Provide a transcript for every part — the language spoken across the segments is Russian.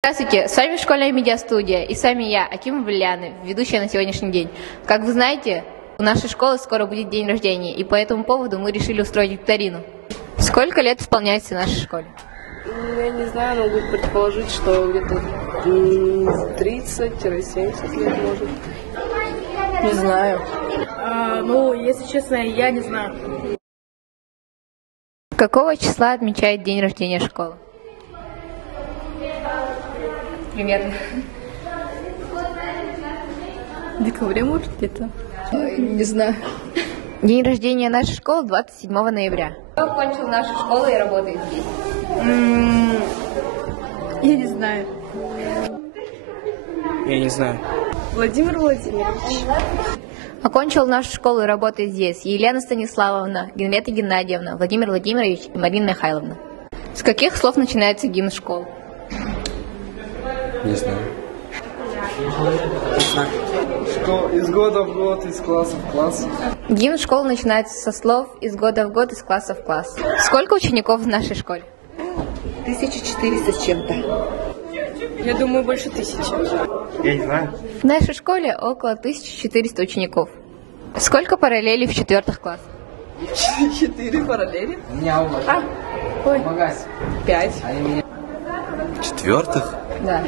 Здравствуйте, с вами школьная медиастудия и с вами я, Акимова Лиляна, ведущая на сегодняшний день. Как вы знаете, у нашей школы скоро будет день рождения, и по этому поводу мы решили устроить викторину. Сколько лет исполняется нашей школе? Я не знаю, могу предположить, что где-то 30-70 лет, может. Не знаю. Если честно, я не знаю. Какого числа отмечает день рождения школы? Примерно. В декабре, может, где-то? Не знаю. День рождения нашей школы 27 ноября. Кто окончил нашу школу и работает здесь? Я не знаю. Я не знаю. Владимир Владимирович. Окончил нашу школу и работает здесь Елена Станиславовна, Генрета Геннадьевна, Владимир Владимирович и Марина Михайловна. С каких слов начинается гимн школы? Не знаю. Что из года в год, из класса в класс. Гимн школы начинается со слов «из года в год, из класса в класс». Сколько учеников в нашей школе? 1400 с чем-то. Я думаю, больше 1000. Я не знаю. В нашей школе около 1400 учеников. Сколько параллелей в 4 классах? 4 параллели? У меня А, ой, помогай. 5. Четвертых? Да.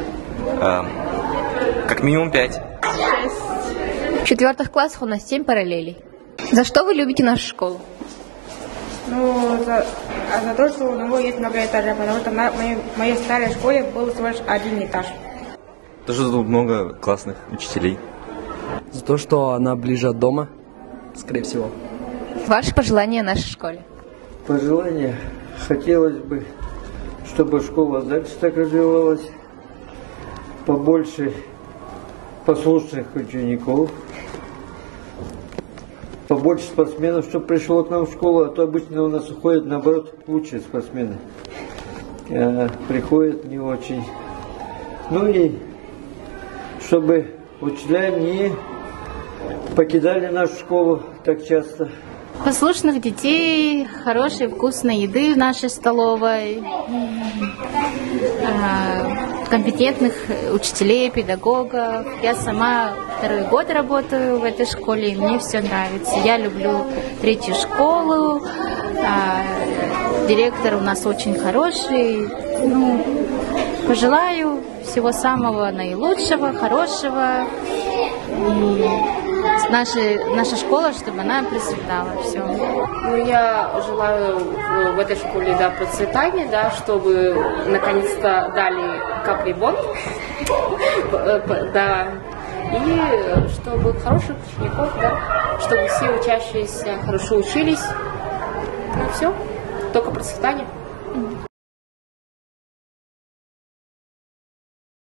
Как минимум 5. В 4 классах у нас 7 параллелей. За что вы любите нашу школу? За то, что у него есть много этажей, потому что в моей старой школе был всего лишь один этаж. То, что тут много классных учителей. За то, что она ближе от дома, скорее всего. Ваши пожелания нашей школе? Пожелания. Хотелось бы, чтобы школа дальше так развивалась. Побольше послушных учеников. Побольше спортсменов, чтобы пришло к нам в школу, а то обычно у нас уходят, наоборот, лучшие спортсмены. Приходят не очень. Ну и чтобы учителя не покидали нашу школу так часто. Послушных детей, хорошей вкусной еды в нашей столовой, компетентных учителей, педагогов. Я сама 2-й год работаю в этой школе, и мне все нравится. Я люблю 3-ю школу, директор у нас очень хороший. Пожелаю всего самого наилучшего, хорошего. И наша школа, чтобы она процветала. Все. Я желаю в этой школе процветания, чтобы наконец-то дали капремонт, и чтобы хороших учеников, чтобы все учащиеся хорошо учились. Все, только процветание.